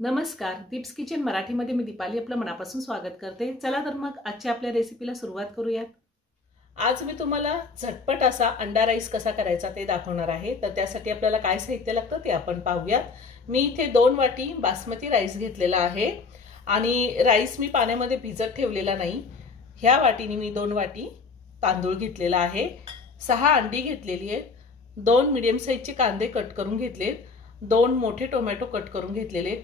नमस्कार, दीप्स किचन मराठीमध्ये मी दीपाली आपलं मनापासून स्वागत करते। चला तर मग आजच्या आपल्या रेसिपीला सुरुवात करूयात। आज मी तुम्हाला झटपट असा अंडा राईस कसा करायचा ते दाखवणार आहे। तर त्यासाठी आपल्याला काय साहित्य लागतं ते आपण पाहूयात। मी इथे 2 वाटी बासमती राईस घेतलेला आहे आणि राईस मी पाण्यामध्ये भिजत ठेवलेला नाही। ह्या वाटीने मी 2 वाटी तांदूळ घेतलेला आहे। 6 अंडी घेतलेली आहेत। 2 मीडियम साइजचे कांदे कट करून घेतलेत। 2 मोठे टोमॅटो कट करून घेतलेले।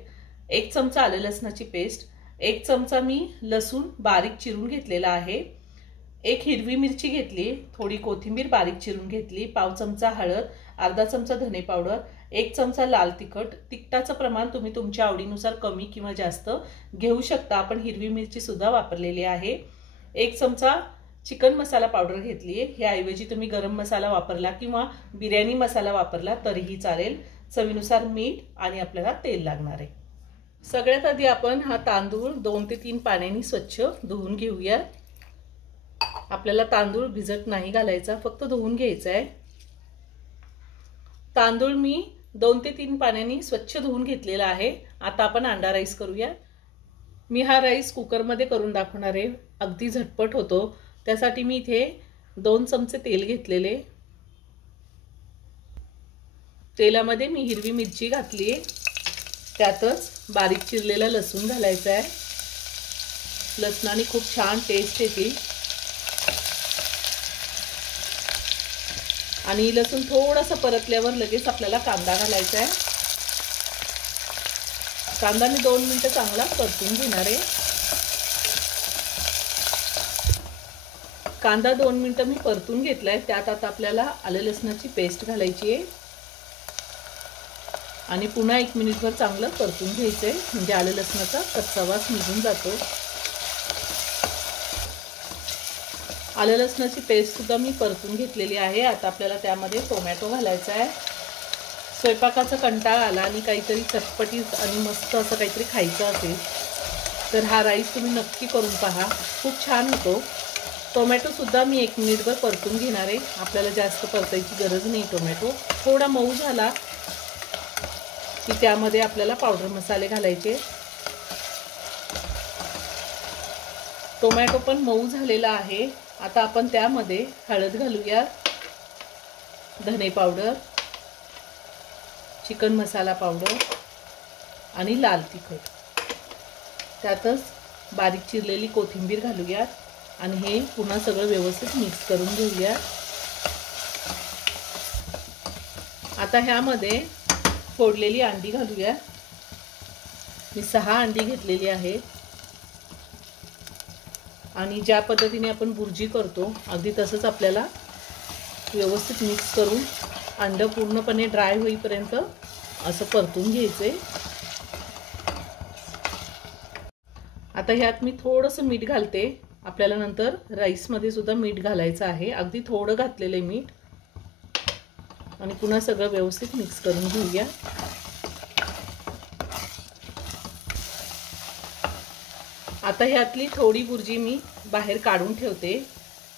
1 चमचा आले लसणाची पेस्ट, 1 चमचा मी लसूण बारीक चिरून घेतलेला आहे। 1 हिरवी मिरची घेतली, थोडी कोथिंबीर बारीक चिरून घेतली, पाव चमचा हळद, अर्धा चमचा धने पावडर, 1 चमचा लाल तिखट। तिखटाचं प्रमाण तुम्ही तुमच्या आवडीनुसार कमी किंवा जास्त घेऊ शकता। आपण हिरवी मिरची सुद्धा वापरलेली आहे। 1 चमचा चिकन मसाला पावडर घेतली आहे। याऐवजी तुम्ही गरम मसाला वापरला किंवा बिर्याणी मसाला वापरला तरीही चालेल। चवीनुसार मीठ आणि आपल्याला तेल लागणार आहे। सगळ्यात आधी आपण हा तांदूळ 2 ते 3 पाण्याने स्वच्छ धुवून घेऊया। आपल्याला तांदूळ भिजत नाही घालायचा, फक्त धुवून घ्यायचा आहे। तांदूळ मी 2 ते 3 पाण्याने स्वच्छ धुवून घेतलेला आहे। आता आपण अंडा राईस करूया। मी हा राईस कुकर मध्ये करून दाखवणार आहे, अगदी झटपट होतो। त्यासाठी मी इथे 2 चमचे तेल घेतलेले। तेलामध्ये मी हिरवी मिरची घातली आहे, त्यातच बारीक चिरलेला लसूण घालायचा आहे। लसणाने खूप छान टेस्ट येते आणि लसूण थोडासा परतल्यावर लगेच आपल्याला कांदा घालायचा आहे। कांदा मी 2 मिनिटं चांगला परतून घेणार आहे। कांदा 2 मिनिटं मी परतून घेतलाय। त्यात आता आपल्याला आले लसणाची पेस्ट घालायची आहे आणि पुन्हा 1 मिनिटभर चांगलं परतून घ्यायचंय, म्हणजे आले लसणाचा कच्चा वास निघून जातो। आले लसणाची पेस्ट सुद्धा मी परतून घेतलेली आहे। आता आपल्याला त्यामध्ये टोमॅटो घालायचा आहे। स्वयंपाकाचा कंटाळा आला आणि काहीतरी चटपटीत आणि मस्त असं काहीतरी खायचं असेल तर हा राईस तुम्ही नक्की करून पहा, खूप छान होतो। टोमॅटो सुद्धा मी 1 मिनिटभर परतून घेणार आहे। आपल्याला जास्त परतायची गरज नाही। टोमॅटो थोडा मऊ झाला की त्यामध्ये आपल्याला पावडर मसाले घालायचे। टोमॅटो पण मऊ झालेला आहे। आता आपण त्यामध्ये हळद घालूया, धने पावडर, चिकन मसाला पावडर आणि लाल तिखट। त्यातच बारीक चिरलेली कोथिंबीर घालूया आणि हे पुन्हा सगळं व्यवस्थित मिक्स करून घेऊया। आता ह्यामध्ये फोडलेली अंडी घालूया। मी 6 अंडी घेतलेली आहे आणि ज्या पद्धतीने आपण बुर्जी करतो अगदी तसंच आपल्याला व्यवस्थित मिक्स करून अंड पूर्णपणे ड्राय होईपर्यंत असं परतून घ्यायचे। आता ह्यात मी थोडंसं मीठ घालते। आपल्याला नंतर राईस मध्ये सुद्धा मीठ घालायचं आहे, अगदी थोडं घातलेलं आहे मीठ। आणि पुन्हा सगळं व्यवस्थित मिक्स करून घेऊया। आता ह्यातली थोडी बुर्जी मी बाहेर काढून ठेवते,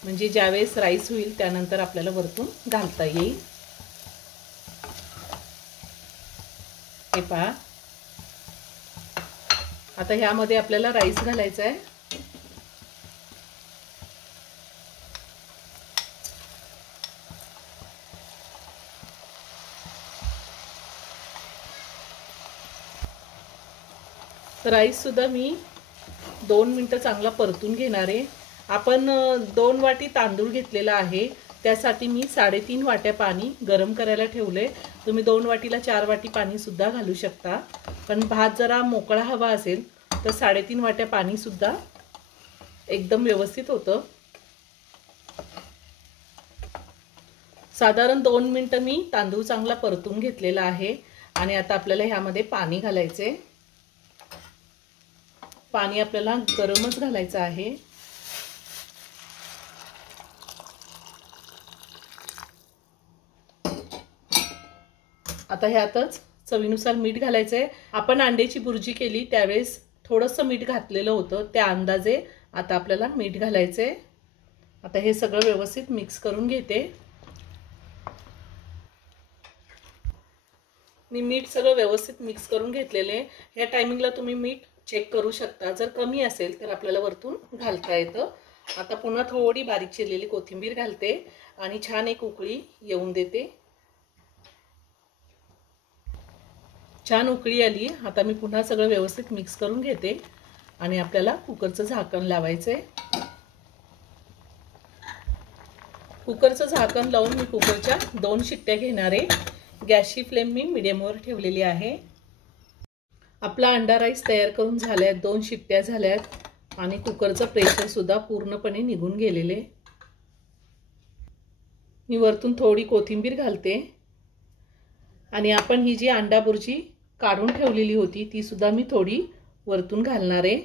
म्हणजे ज्यावेळेस राईस होईल त्यानंतर आपल्याला वरतून घालता येईल। हे पहा, आता ह्यामध्ये आपल्याला राईस घालायचा आहे। राईस सुद्धा मी 2 मिनिटं चांगला परतून घेणार आहे। आपण 2 वाटी तांदूळ घेतलेला आहे, त्यासाठी मी 3.5 वाट्या पाणी गरम करायला ठेवले। तुम्ही 2 वाटीला 4 वाटी पाणी सुद्धा घालू शकता, पण भात जरा मोकळा हवा असेल तर 3.5 वाट्या पाणी सुद्धा एकदम व्यवस्थित होतं। साधारण 2 मिनिटं मी तांदूळ चांगला परतून घेतलेला आहे आणि आता आपल्याला ह्यामध्ये पाणी घालायचे। पाणी आपल्याला गरमच घालायचं आहे। आता ह्यातच चवीनुसार मीठ घालायचंय। आपण अंड्याची बुर्जी केली त्यावेळेस थोडंसं मीठ घातलेलं होतं, त्या अंदाजे आता आपल्याला मीठ घालायचंय। आता हे सगळं व्यवस्थित मिक्स करून घेते। मी मीठ सगळं व्यवस्थित मिक्स करून घेतलेले. ह्या टायमिंगला तुम्ही मीठ चेक करू शकता. जर कमी असेल तर आपल्याला वरतून घालता येतं. आता पुन्हा थोडी बारीक चिरलेली कोथिंबीर घालते आणि छान एक उकळी येऊन देते. छान उकळी आली. आता मी पुन्हा सगळं व्यवस्थित मिक्स करून घेते आणि आपल्याला कुकरचं झाकण लावायचंय. कुकरचं झाकण लावून मी कुकरच्या 2 शिट्ट्या घेणार आहे. गॅसची फ्लेम मी मीडियमवर ठेवलेली आहे. आपला अंडा राईस तयार करून झालाय. 2 शिट्ट्या झाल्यात आणि कुकरचं प्रेशर सुद्धा पूर्णपणे निघून गेलेले. मी वरतून थोडी कोथिंबीर घालते आणि आपण ही जी अंडा बुर्जी काढून ठेवलेली होती ती सुद्धा मी थोडी वरतून घालणार आहे.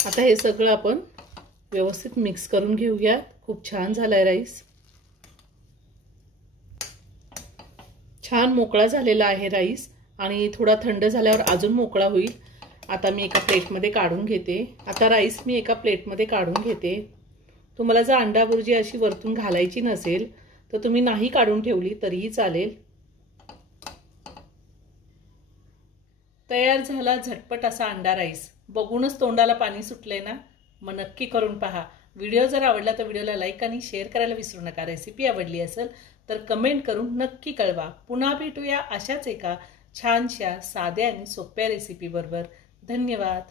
आता हे सगळं आपण व्यवस्थित मिक्स करून घेऊया. खूप छान झालाय राईस. छान मोकळा झालेला आहे राईस आणि थोडा थंड झाल्यावर अजून मोकळा होईल. आता मी एका प्लेटमध्ये काढून घेते. आता राईस मी एका प्लेटमध्ये काढून घेते. तुम्हाला जर अंडा बुर्जी अशी वरतून घालायची नसेल तर तुम्ही नाही काढून ठेवली तरीही चालेल. तयार झाला झटपट असा अंडा राईस. बघूनच तोंडाला पाणी सुटले ना? मग नक्की करून पहा. व्हिडिओ जर आवडला तर व्हिडिओला लाईक आणि शेअर करायला विसरू नका. रेसिपी आवडली असेल तर कमेंट करून नक्की कळवा. पुन्हा भेटूया अशाच एका छानशा साध्या आणि सोप्या रेसिपी बरोबर. धन्यवाद.